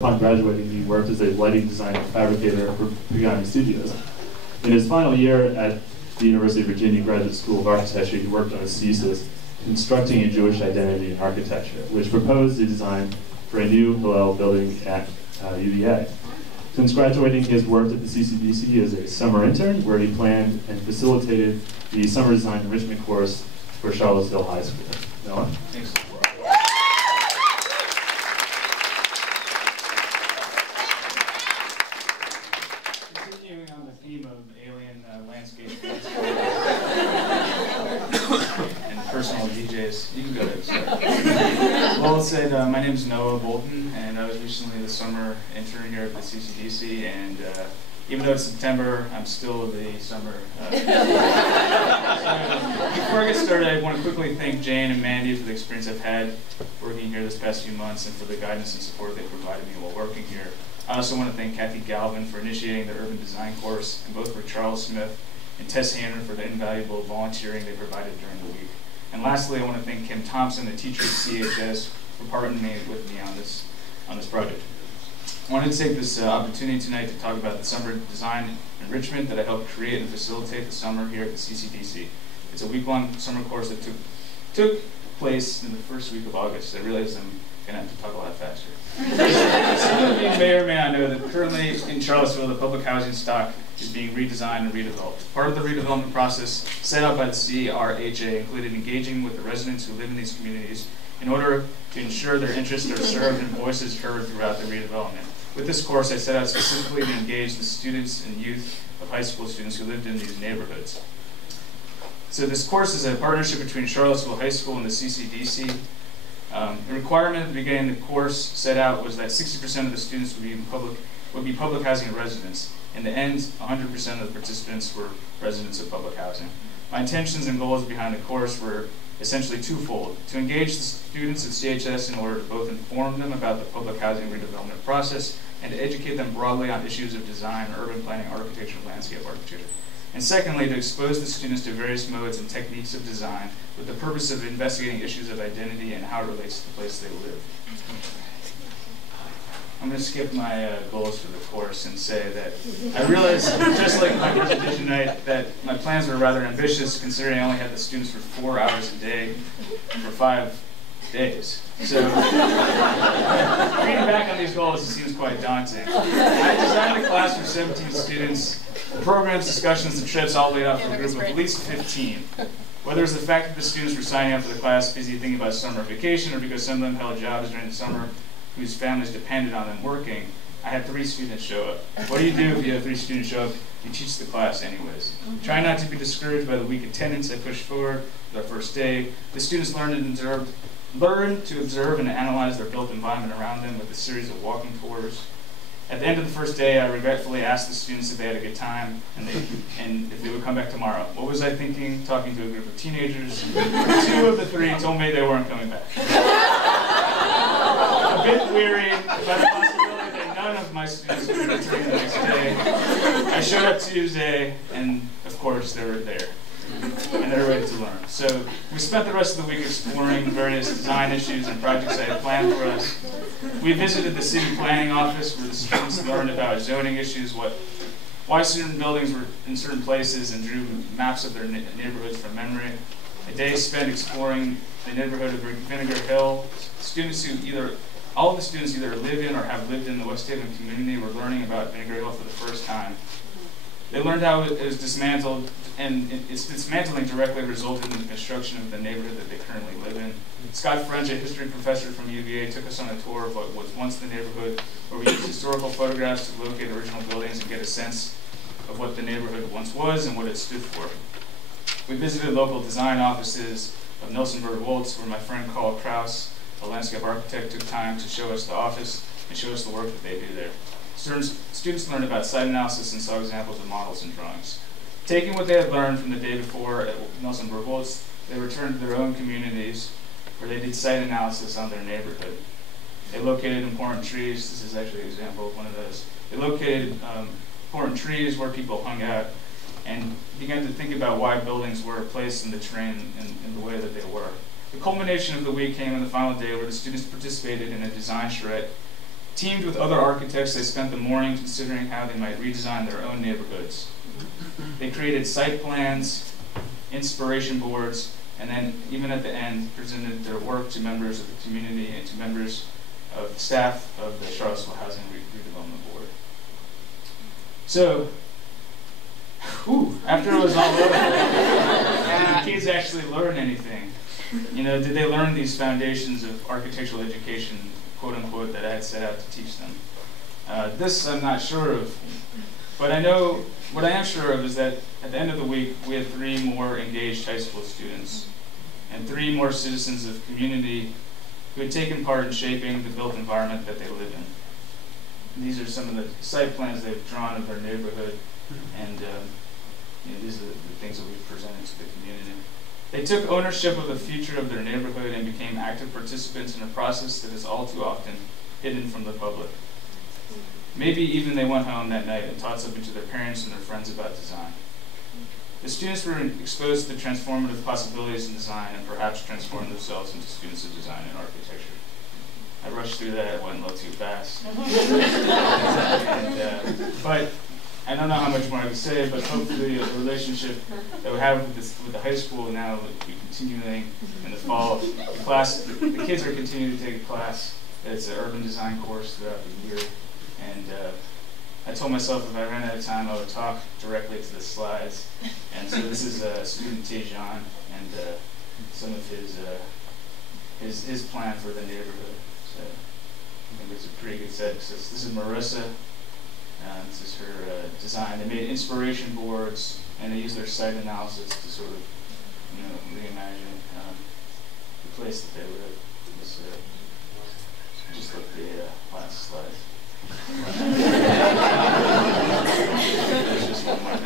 Upon graduating, he worked as a lighting designer fabricator for Pagani Studios. In his final year at the University of Virginia Graduate School of Architecture, he worked on his thesis, Constructing a Jewish Identity in Architecture, which proposed a design for a new Hillel building at UVA. Since graduating, he has worked at the CCDC as a summer intern, where he planned and facilitated the summer design enrichment course for Charlottesville High School. Noah? Thanks. Continuing on the theme of alien landscape and personal DJs, you can go ahead. Well, let's say my name is Noah Bolton, and I was recently the summer intern here at the CCDC, and even though it's September, I'm still the summer. So before I get started, I want to quickly thank Jane and Mandy for the experience I've had working here this past few months and for the guidance and support they provided me while working here. I also want to thank Kathy Galvin for initiating the urban design course, and both for Charles Smith and Tess Hanner for the invaluable volunteering they provided during the week. And lastly, I want to thank Kim Thompson, the teacher at CHS, for partnering with me on this project. I wanted to take this opportunity tonight to talk about the summer design enrichment that I helped create and facilitate the summer here at the CCDC. It's a week-long summer course that took place in the first week of August. I realize I'm going to have to talk a lot faster. Some of you may or may not know that currently in Charlottesville, the public housing stock is being redesigned and redeveloped. Part of the redevelopment process set out by the CRHA included engaging with the residents who live in these communities in order to ensure their interests are served and voices heard throughout the redevelopment. With this course, I set out specifically to engage the students and youth of high school students who lived in these neighborhoods. So this course is a partnership between Charlottesville High School and the CCDC. The requirement at the beginning of the course set out was that 60% of the students would be public housing residents. In the end, 100% of the participants were residents of public housing. My intentions and goals behind the course were essentially twofold: to engage the students at CHS in order to both inform them about the public housing redevelopment process and to educate them broadly on issues of design, urban planning, architecture, and landscape architecture. And secondly, to expose the students to various modes and techniques of design with the purpose of investigating issues of identity and how it relates to the place they live. I'm going to skip my goals for the course and say that I realized, just like my presentation tonight, that my plans were rather ambitious considering I only had the students for 4 hours a day for 5 days. So, reading back on these goals, it seems quite daunting. I designed a class for 17 students. The programs, discussions, and trips all laid out for a group of at least 15. Whether it's the fact that the students were signing up for the class busy thinking about summer vacation or because some of them held jobs during the summer whose families depended on them working, I had 3 students show up. What do you do if you have 3 students show up? You teach the class anyways. Try not to be discouraged by the weak attendance I pushed forward with our first day. The students learned to observe and analyze their built environment around them with a series of walking tours. At the end of the first day, I regretfully asked the students if they had a good time and if they would come back tomorrow. What was I thinking? Talking to a group of teenagers. 2 of the 3 told me they weren't coming back. A bit weary about the possibility that none of my students would be returning the next day, I showed up Tuesday, and of course they were there. And they're ready to learn. So we spent the rest of the week exploring various design issues and projects I had planned for us. We visited the city planning office where the students learned about zoning issues, why certain buildings were in certain places, and drew maps of their neighborhoods from memory. A day spent exploring the neighborhood of Vinegar Hill. All of the students either live in or have lived in the West Haven community were learning about Vinegar Hill for the first time. They learned how it was dismantled, and its dismantling directly resulted in the construction of the neighborhood that they currently live in. Scott French, a history professor from UVA, took us on a tour of what was once the neighborhood, where we used historical photographs to locate original buildings and get a sense of what the neighborhood once was and what it stood for. We visited local design offices of Nelsonburg Woltz, where my friend Carl Kraus, a landscape architect, took time to show us the office and show us the work that they do there. Students learned about site analysis and saw examples of models and drawings. Taking what they had learned from the day before at Nelsonburg Woltz, they returned to their own communities where they did site analysis on their neighborhood. They located important trees. This is actually an example of one of those. They located important trees where people hung out and began to think about why buildings were placed in the terrain in the way that they were. The culmination of the week came on the final day where the students participated in a design charrette Teamed with other architects, they spent the morning considering how they might redesign their own neighborhoods. They created site plans, inspiration boards, and then even at the end presented their work to members of the community and to members of the staff of the Charlottesville Housing Redevelopment Board. So, after it was all over, did the kids actually learn anything? You know, did they learn these foundations of architectural education, quote unquote, that I had set out to teach them? This I'm not sure of, but I know, what I am sure of is that at the end of the week, we had 3 more engaged high school students and 3 more citizens of community who had taken part in shaping the built environment that they live in. And these are some of the site plans they've drawn of their neighborhood, and you know, these are the things that we've presented to the community. They took ownership of the future of their neighborhood and became active participants in a process that is all too often hidden from the public. Maybe even they went home that night and taught something to their parents and their friends about design. The students were exposed to the transformative possibilities in design and perhaps transformed themselves into students of design and architecture. I rushed through that, it went a little too fast. But I don't know how much more I can say, but hopefully the relationship that we have with the high school now will be continuing in the fall. The kids are continuing to take a class. It's an urban design course throughout the year. And I told myself if I ran out of time, I would talk directly to the slides. And so this is student Tejan and some of his plan for the neighborhood. So I think it's a pretty good set. So this is Marissa. This is her design. They made inspiration boards, and they used their site analysis to sort of, you know, reimagine the place that they live. Just look at the last slide. There's just one more.